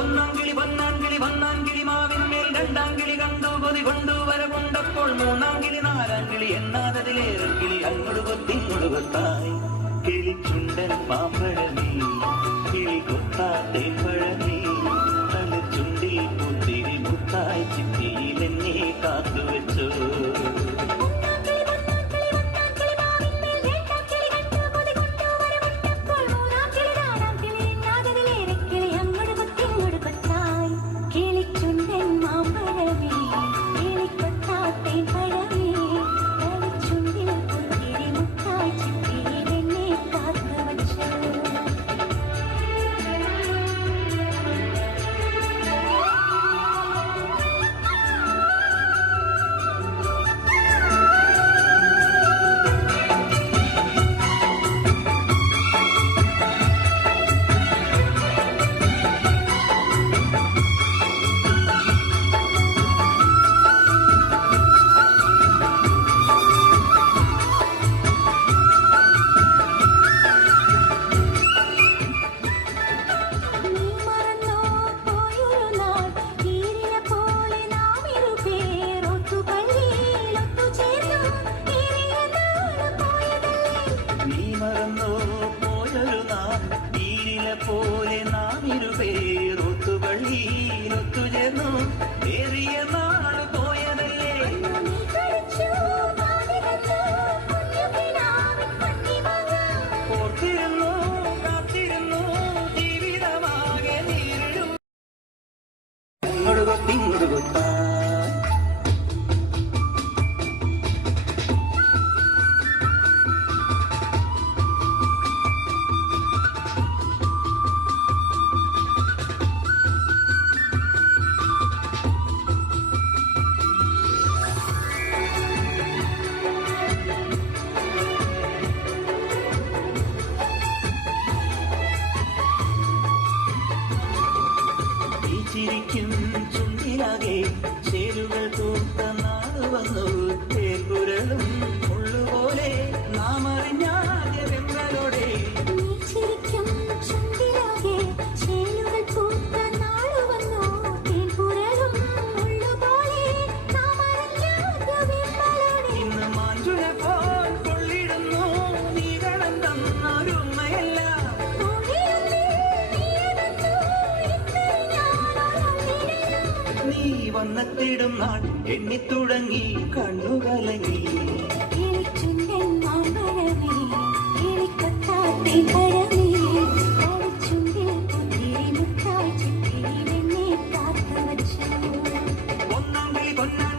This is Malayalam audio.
ഒന്നാംകിളി പന്നാംകിളി പന്നാംകിളി മാവിൻ മേൽ രണ്ടാംകിളി കണ്ടു കൊതി കൊണ്ടുവര കൊണ്ടപ്പോൾ മൂന്നാംകിളി നാലാംകിളി എന്നാതതിലേറെങ്കിളി അങ്ങോട് കൊത്തി കൊടുത്തായി കിളിച്ചുണ്ടൻ മാമ്പഴമേ കിളി കൊത്താ തേമ്പഴമേ വന്നെത്തിടും നാൾ. എണ്ണിത്തുടങ്ങി കണ്ണുകലങ്ങി ഒന്നാം കിളി പൊന്നാം